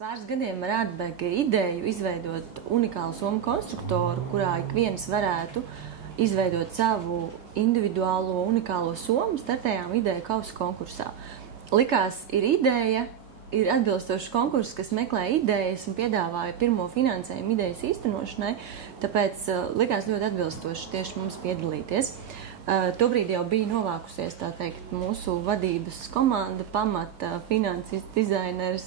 pāris gadiem ar Ārtbega ideju izveidot unikālu somu konstruktoru, kurā ik viens varētu izveidot savu individuālo unikālo somu, startējām ideju kausa konkursā. Likās, ir ideja, ir atbilstošs konkurss, kas meklē idejas un piedāvāja pirmo finansējumu idejas īstenošanai, tāpēc likās ļoti atbilstoši tieši mums piedalīties. Tobrīd jau bija novākusies, tā teikt, mūsu vadības komanda, pamata, finansists, dizainers,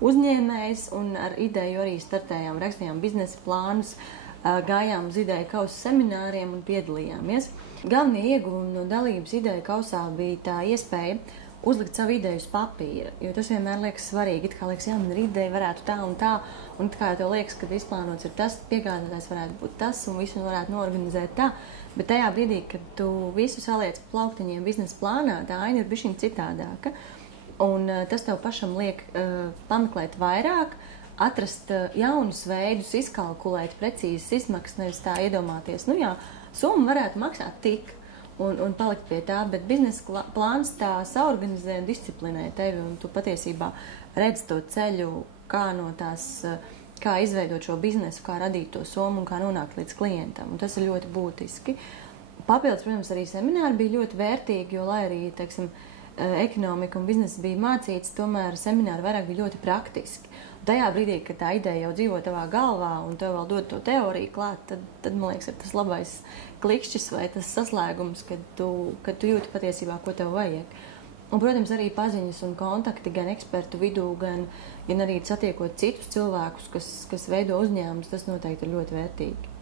uzņēmējs, un ar ideju arī startējām, rakstījām biznesa plānus, gājām uz ideju kausa semināriem un piedalījāmies. Galvenie ieguvumi no dalības ideju kausā bija tā iespēja uzlikt savu ideju uz papīra, jo tas vienmēr liekas svarīgi. It kā liekas, jā, man ir ideja, varētu tā, un it kā tev liekas, ka izplānots ir tas, piegādātājs varētu būt tas, un visu varētu noorganizēt tā, bet tajā brīdī, kad tu visu saliec plauktiņiem biznesa plānā, tā aina ir bišķiņ citādāka, un tas tev pašam liek pameklēt vairāk, atrast jaunus veidus, izkalkulēt precīzes izmaksas, nevis tā iedomāties, nu jā, summa varētu maksāt tik, un palikt pie tā, bet biznesa plāns tā saorganizē un disciplinē tevi, un tu patiesībā redz to ceļu, kā no tās, kā izveidot šo biznesu, kā radīt to somu un kā nonākt līdz klientam, un tas ir ļoti būtiski. Papildus, protams, arī semināri bija ļoti vērtīgi, jo, lai arī, teiksim, ekonomika un biznesa bija mācīts, tomēr semināri vairāk bija ļoti praktiski. Un tajā brīdī, kad tā ideja jau dzīvo tavā galvā un tev vēl dod to teoriju klāt, tad man liekas, ir tas labais klikšķis vai tas saslēgums, kad tu jūti patiesībā, ko tev vajag. Un, protams, arī paziņas un kontakti gan ekspertu vidū, gan arī satiekot citus cilvēkus, kas veido uzņēmumus, tas noteikti ir ļoti vērtīgi.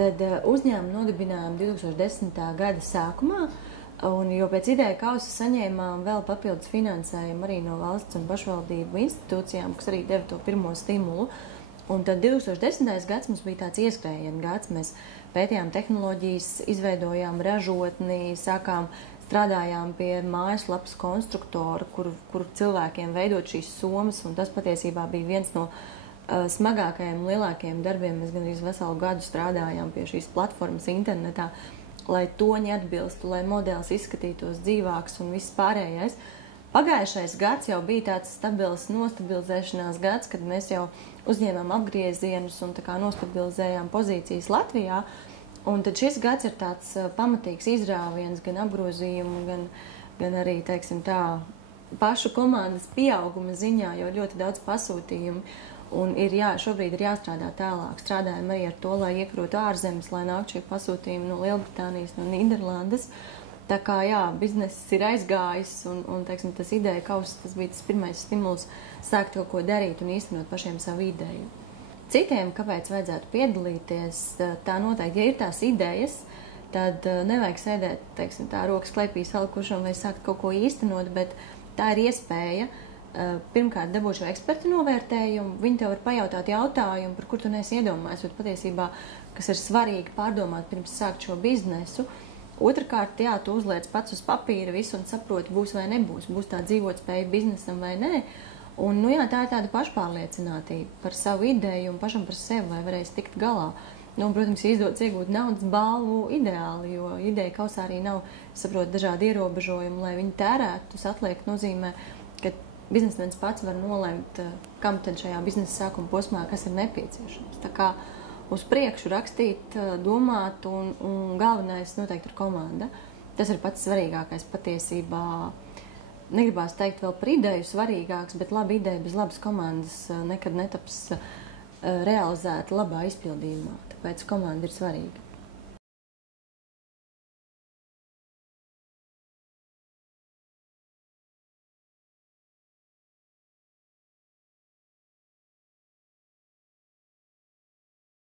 Tad uzņēmumu nodibinājām 2010. gada sākumā, un jo pēc ideja kausa saņēmām vēl papildus finansējumu arī no valsts un pašvaldību institūcijām, kas arī deva to pirmo stimulu. Un tad 2010. gads mums bija tāds ieskrējiena gads. Mēs pētījām tehnoloģijas, izveidojām ražotni, strādājām pie mājaslapas konstruktora, kur cilvēkiem veidot šīs somas, un tas patiesībā bija viens no smagākajiem, lielākajiem darbiem. Mēs gandrīz veselu gadu strādājām pie šīs platformas internetā, lai toņi atbilstu, lai modelis izskatītos dzīvāks un viss pārējais. Pagājušais gads jau bija tāds stabils nostabilizēšanās gads, kad mēs jau uzņēmām apgriezienus un tā kā nostabilizējām pozīcijas Latvijā. Un tad šis gads ir tāds pamatīgs izrāviens gan apgrozījumu, gan arī, teiksim tā, pašu komandas pieauguma ziņā, jo ļoti daudz pasūtījumu. Un šobrīd ir jāstrādā tālāk. Strādājam arī ar to, lai iekrotu ārzemes, lai nāk šie pasūtījumi no Lielbritānijas, no Nīderlandes. Tā kā, jā, bizness ir aizgājis un teiksim, tas ideja kauss, tas bija tas pirmais stimuls sākt kaut ko darīt un īstenot pašiem savu ideju. Citiem, kāpēc vajadzētu piedalīties, tā noteikti, ja ir tās idejas, tad nevajag sēdēt, teiksim, tā rokas klēpī salikušam vai sākt kaut ko īstenot, bet tā ir iespēja pirmkārt dabūt šo ekspertu novērtējumu, viņi tev var pajautāt jautājumu, par kur tu neesi iedomājies, bet patiesībā, kas ir svarīgi pārdomāt pirms sākt šo biznesu. Otrakārt, jā, tu uzliec pats uz papīra visu un saproti, būs vai nebūs, būs tā dzīvotspēja biznesam vai nē. Un, nu jā, tā ir tāda pašpārliecinātība par savu ideju un pašam par sevi, vai varēs tikt galā. Nu, protams, izdodas iegūt naudas balvu ideāli, jo ideja kausā arī nav, saprot, dažādi ierobežojumi, lai viņi tērētu. Tas atliek nozīmē, ka biznesmenis pats var nolemt, kam tad šajā biznesa sākuma posmā, kas ir nepieciešams. Tā kā uz priekšu rakstīt, domāt un galvenais noteikti ir komanda. Tas ir pats svarīgākais patiesībā. Negribās teikt vēl par ideju svarīgāks, bet laba ideja bez labas komandas nekad netaps realizēta labā izpildījumā. Tāpēc komanda ir svarīga.